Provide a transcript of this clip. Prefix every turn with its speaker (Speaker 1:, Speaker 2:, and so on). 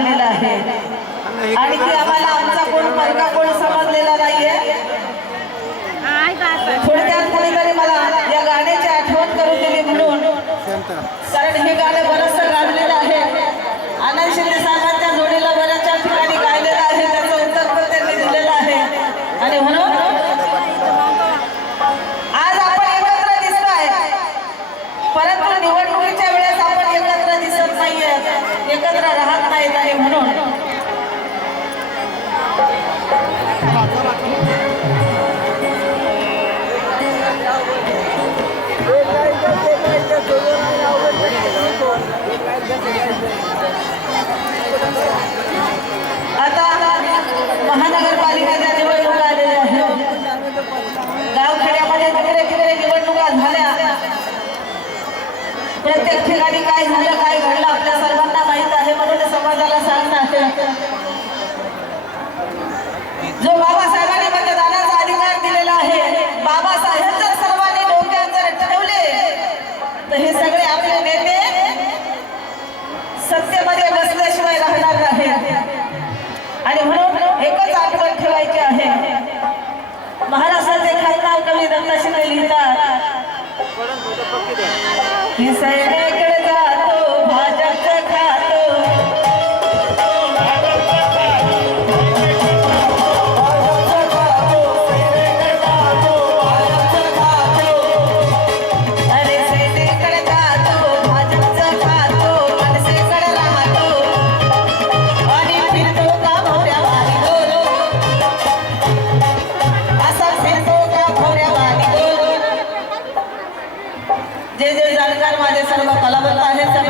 Speaker 1: लागलेलं आहे. आणखी आम्हाला आमचा कोण परका कोण समजलेला नाहीये. थोडक्यात कोणीतरी मला या गाण्याची आठवण करून दिली म्हणून. कारण हे गाणं प्रत्येक ठिकाणी काय झालं काय घडलं आपल्या सर्वांना माहीत आहे म्हणून समाजाला सांगतात. जो बाबासाहेबांनी मतदानाचा अधिकार दिलेला आहे बाबासाहेब जर सर्वांनी डोक्यात जर ठेवले तर हे सगळे आपले नेते सत्तेमध्ये बसल्याशिवाय राहणार नाही आणि म्हणून एकच आठवण ठेवायची आहे. महाराष्ट्राचे खासदार कवी दत्त लिहितात করেন দুইটা প্রকৃতি स्वागत आहे.